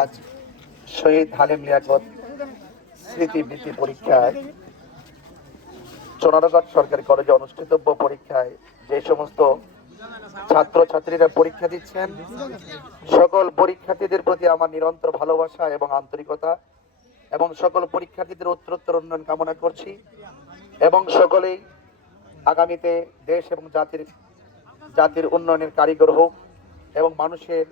আজ শহীদ হালিম লিয়াকত স্মৃতিবৃত্তি পরীক্ষায় চোনারগড় সরকারি কলেজে অনুষ্ঠিতব্য পরীক্ষায় যে সমস্ত ছাত্র ছাত্রীরা পরীক্ষা দিচ্ছেন, সকল পরীক্ষার্থীদের প্রতি আমার নিরন্তর ভালোবাসা এবং আন্তরিকতা, এবং সকল পরীক্ষার্থীদের উত্তরোত্তর উন্নয়ন কামনা করছি এবং সকলেই আগামীতে দেশ এবং জাতির উন্নয়নের কারিগর হোক এবং মানুষের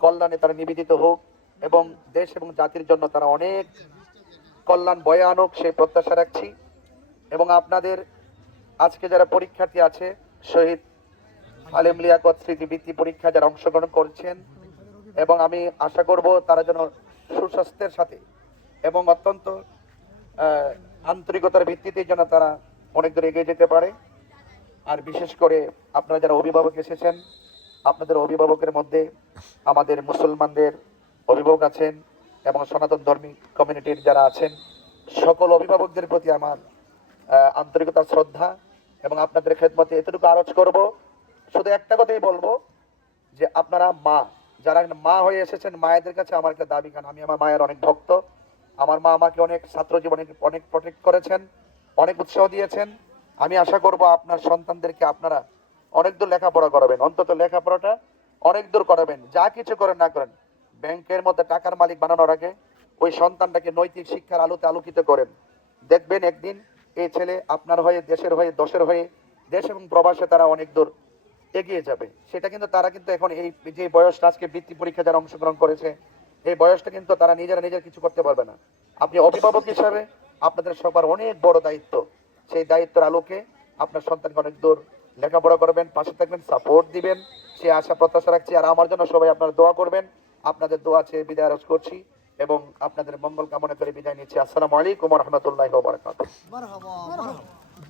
কল্যাণে তারা নিবেদিত হোক এবং দেশ এবং জাতির জন্য তারা অনেক কল্যাণ বয়ে আনুক, সেই প্রত্যাশা রাখছি। এবং আপনাদের আজকে যারা পরীক্ষার্থী আছে, শহীদ হালিম লিয়াকত স্মৃতিবৃত্তি পরীক্ষা যারা অংশগ্রহণ করছেন, এবং আমি আশা করব তারা যেন সুস্বাস্থ্যের সাথে এবং অত্যন্ত আন্তরিকতার ভিত্তিতে যেন তারা অনেক দূর এগিয়ে যেতে পারে। আর বিশেষ করে আপনারা যারা অভিভাবক এসেছেন, আপনাদের অভিভাবকের মধ্যে আমাদের মুসলমানদের অভিভাবক আছেন এবং সনাতন ধর্মী কমিউনিটির যারা আছেন, সকল অভিভাবকদের প্রতি আমার আন্তরিকতা, শ্রদ্ধা এবং আপনাদের খেদমতে এতটুকু আরজ করব। শুধু একটা কথাই বলবো যে আপনারা যারা মা হয়ে এসেছেন, মায়েদের কাছে আমার একটা দাবি, কারণ আমি আমার মায়ের অনেক ভক্ত। আমার মা আমাকে অনেক ছাত্র জীবনে অনেক প্রোটেক্ট করেছেন, অনেক উৎসাহ দিয়েছেন। আমি আশা করব আপনার সন্তানদেরকে আপনারা অনেক দূর লেখাপড়া করাবেন, অন্তত লেখাপড়াটা অনেক দূর করাবেন। যা কিছু করেন না করেন, ব্যাংকের মধ্যে টাকার মালিক বানানোর আগে ওই সন্তানটাকে নৈতিক শিক্ষার আলোতে আলোকিত করেন। দেখবেন একদিন এই ছেলে আপনার হয়ে, দেশের হয়ে, দশের হয়ে, দেশ এবং প্রবাসে তারা অনেক দূর এগিয়ে যাবে। সেটা কিন্তু তারা কিন্তু এখন এই যে বয়সটা, আজকে বৃত্তি পরীক্ষা যারা অংশগ্রহণ করেছে, এই বয়সটা কিন্তু তারা নিজের কিছু করতে পারবে না। আপনি অভিভাবক হিসাবে আপনাদের সবার অনেক বড় দায়িত্ব। সেই দায়িত্বের আলোকে আপনার সন্তানকে অনেক দূর লেখাপড়া করবেন, পাশে থাকবেন, সাপোর্ট দিবেন, সে আশা প্রত্যাশা রাখছি। আর আমার জন্য সবাই আপনারা দোয়া করবেন। আপনাদের দোয়া চেয়ে বিদায় আরজ করছি এবং আপনাদের মঙ্গল কামনা করে বিদায় নিচ্ছি। আসসালামু আলাইকুম ওয়া রাহমাতুল্লাহি ওয়া বারাকাতুহু।